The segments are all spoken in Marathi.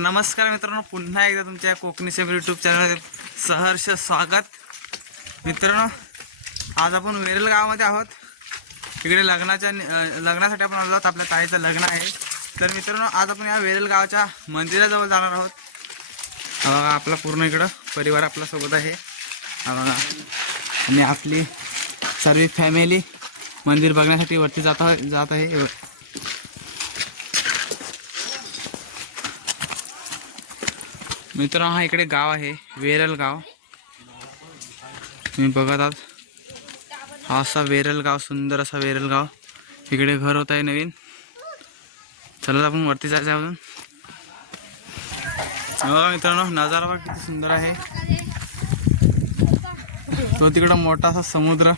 नमस्कार मित्रांनो पुन्हा एकदा तुमच्या कोकणी सेम यूट्यूब चॅनलमध्ये सहर्ष स्वागत. मित्रांनो आज आपण वेरल गावामध्ये आहोत. इकडे लग्नाच्या लग्नासाठी आपण आलो आहोत. आपल्या ताईचं लग्न आहे. तर मित्रांनो आज आपण या वेरल गावाच्या मंदिराजवळ जाणार आहोत. आपला पूर्ण इकडं परिवार आपला सोबत आहे. आणि आपली सर्व फॅमिली मंदिर बघण्यासाठी वरती जात जात आहे. मित्रांनो हा इकडे गाव आहे वेरल गाव. तुम्ही बघत आहात. हा असा वेरल गाव सुंदर असा वेरल गाव. इकडे घर होत आहे नवीन. चला आपण वरती जायचं अजून. बघा मित्रांनो नजारा बघा किती सुंदर आहे. तो तिकडं मोठा असा समुद्र.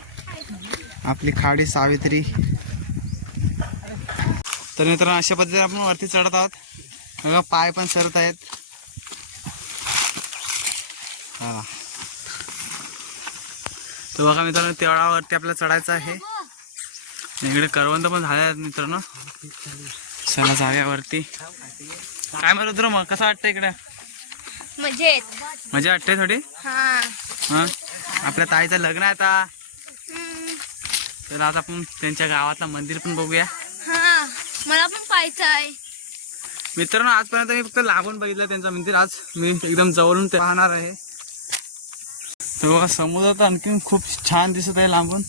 आपली खाडी सावित्री. तर मित्रांनो अशा पद्धतीने आपण वरती चढत आहोत. बघा पाय पण सरत आहेत. हा तर बघा मित्रांनो तेवढावरती आपल्याला चढायचं आहे. इकडे करवंद पण झाले आहेत मित्रांनो. चला जाऊया वरती काय म्हणत होतं रे मग? कसं वाटतं इकडे? मजा वाटते थोडी? हा. हां? आपल्या ताईचं लग्न आहे आता. तर आज आपण त्यांच्या गावातलं मंदिर पण बघूया. हा. मला पण पाहायचं आहे. मित्रांनो आजपर्यंत मी फक्त लागून बघितलं त्यांचं मंदिर. आज मी एकदम जवळून पाहणार आहे. तर बघा समुद्र तर आणखीन खूप छान दिसत आहे लांबून.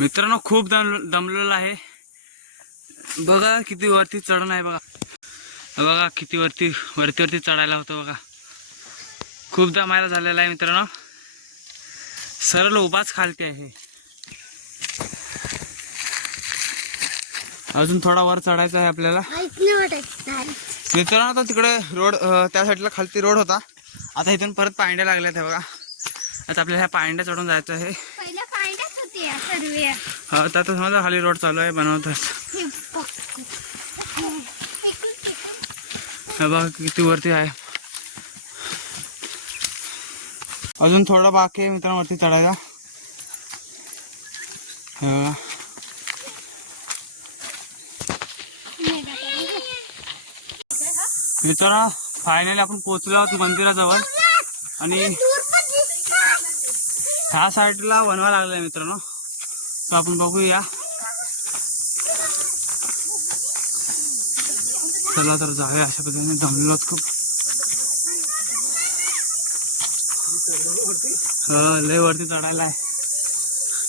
मित्रांनो खूप दम दमलेलं आहे. बघा किती वरती चढण आहे बघा. बघा किती वरती वरती वरती चढायला होतं बघा. खूप दमायला झालेला आहे मित्रांनो. सरळ उभाच खालती आहे. अजून थोडा वर चढायचा आहे आपल्याला. मित्रांनो आता तिकडे रोड त्या साईडला खालती रोड होता. आता इथून परत पांड्या लागल्यात बघा. आता आपल्याला ह्या पांड्या चढून जायचं आहे. हा, आता तर समजा खाली रोड चालू आहे बनवतात हे बघा. किती वरती आहे. अजून थोडं बाकी आहे मित्रांनो वरती चढायला हे बघा मित्रांनो फायनली आपण पोहोचलो आहोत मंदिराजवळ. आणि ह्या साईडला बनवा लागलाय मित्रांनो. तर आपण बघूया. चला तर जाऊया अशा पद्धतीने जमलो खूप. हो, लय वरती चढायला आहे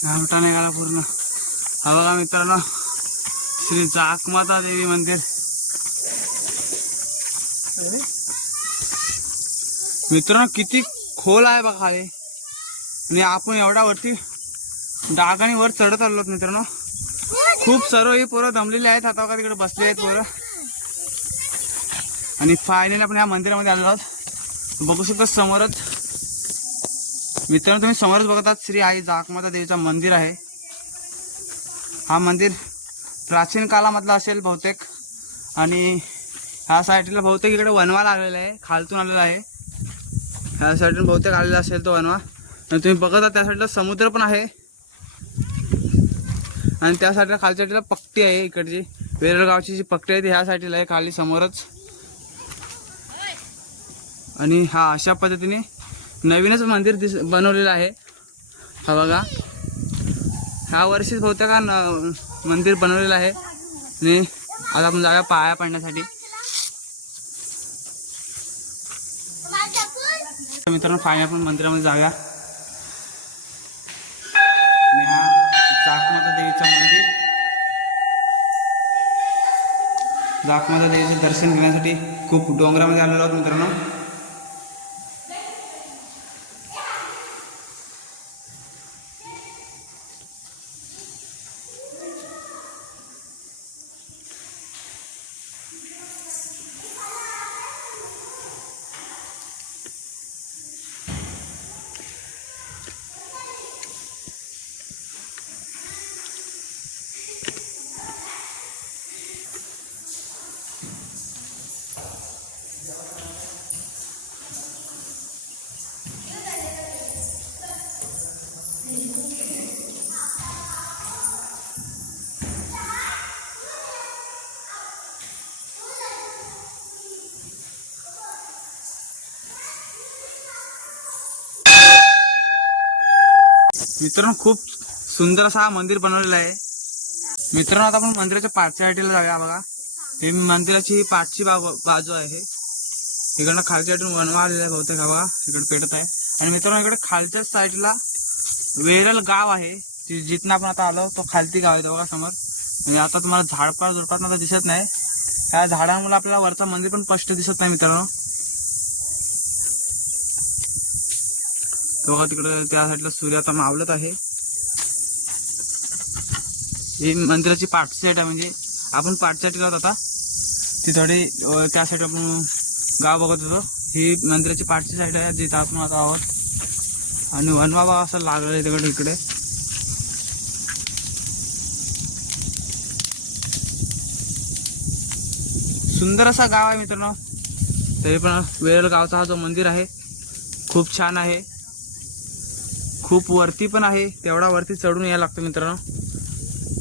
घामटा निघाला पूर्ण. हा बघा मित्रांनो श्री जाकमाता देवी मंदिर. मित्रांनो किती खोल आहे बघा हे आणि आपण एवढ्या वरती डागाने वर चढत आलो मित्रांनो. खूप सर्व ही पोरं दमलेली आहेत. आता बघा तिकडे बसले आहेत पोरं. आणि फायनली आपण या मंदिरामध्ये आलो आहोत. बघू शकता समोरच मित्रांनो तुम्ही समोरच बघत आहात श्री आई जाकमाता देवीचं मंदिर आहे. हा मंदिर प्राचीन काळामधला असेल बहुतेक. आणि ह्या साईडला बहुतेक इकडे वनवा लागलेला आहे खालतून आलेला आहे. ह्या साईडून बहुतेक आलेला असेल तो वनवा. आणि तुम्ही बघत आहात त्या साईडला समुद्र पण आहे. आणि त्या साईडला खालच्या साईडला पट्टी आहे इकडची. वेरळगावची जी पक्टी आहे ती ह्या साईडला आहे खाली समोरच. आणि हा अशा पद्धतीने नवीनच मंदिर दिस बनवलेलं आहे. हा बघा. ह्या वर्षीच बहुतेक हा न मंदिर बनवलेलं आहे. आणि आता आपण जाऊया पाया पडण्यासाठी. तर मित्रांनो फायनल आपण मंदिरामध्ये जाऊया. आणि जाकमाता देवीचं मंदिर. जाकमाता देवीचे दर्शन घेण्यासाठी खूप डोंगरामध्ये आलेलो आहोत मित्रांनो. मित्रांनो खूप सुंदर असा हा मंदिर बनवलेला आहे. मित्रांनो आता आपण मंदिराच्या पाचच्या साईडला जाऊया बघा. हे मंदिराची ही पाचची बा- बाजू आहे. इकडनं खालच्या साईडून वनवा आलेला आहे बहुतेक गावा इकडे पेटत आहे. आणि मित्रांनो इकडे खालच्या साईडला वेरल गाव आहे. जिथनं आपण आता आलो तो खालती गाव आहे बघा समोर. म्हणजे आता तुम्हाला झाडपाड झुडपात आता दिसत नाही. त्या झाडांमुळे आपल्याला वरचा मंदिर पण स्पष्ट दिसत नाही मित्रांनो. तेव्हा तिकडं त्या साईडला सूर्य आता मावलत आहे. ही मंदिराची पाठ साईड आहे म्हणजे आपण पाठच्या साईडला आता. ती थोडी त्या साईड आपण गाव बघत होतो. ही मंदिराची पाठची साईड आहे जिथं आपण आता आहोत. आणि वनवा असं लागलं आहे तिकडे इकडे. सुंदर असा गाव आहे मित्रांनो. तरी पण वेरळ गावचा हा जो मंदिर आहे खूप छान आहे. खूप वरती पण आहे. तेवढा वरती चढून यायला लागतं मित्रांनो.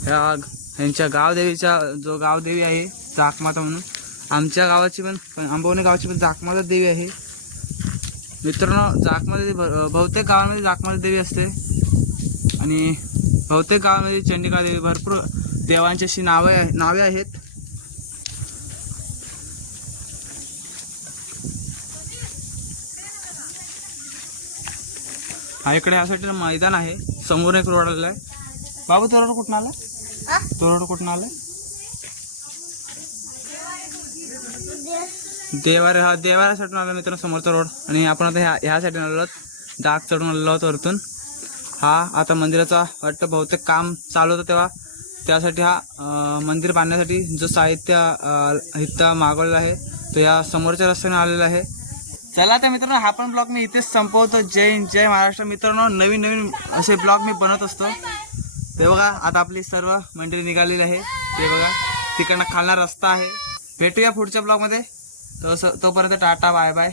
ह्या ह्यांच्या गावदेवीच्या जो गावदेवी आहे जाकमाता म्हणून. आमच्या गावाची पण आंबवणे गावाची पण जाकमाता देवी आहे. मित्रांनो जाकमाता देवी बहुतेक गावांमध्ये जाकमाता देवी असते. आणि बहुतेक गावामध्ये चंडिका देवी भरपूर देवांची अशी नावे आहे- नावे आहेत. हा इकडे यासाठी मैदान आहे. समोर एक रोड आलेला आहे. बाबू तो रोड कुठून आला? तो रोड कुठून आलाय देवारे हा देवाऱ्यासाठी आला मित्रांनो समोरचा रोड. आणि आपण आता ह्या ह्या साईडने आलो आहोत. डाग चढून आलेलो आहोत वरतून. हा आता मंदिराचा वाटतं बहुतेक काम चालू होतं तेव्हा. त्यासाठी हा मंदिर बांधण्यासाठी जो साहित्य इथं मागवलेला आहे तो या समोरच्या रस्त्याने आलेला आहे. चला तर मित्रांनो हा पण ब्लॉग मी इथेच संपवतो. जय हिंद जय महाराष्ट्र. मित्रांनो नवीन नवीन असे ब्लॉग मी बनवत असतो. ते बघा आता आपली सर्व मंडळी निघालेली आहे. ते बघा तिकडनं खालना रस्ता आहे. भेटूया पुढच्या ब्लॉगमध्ये. तो तोपर्यंत टाटा बाय बाय.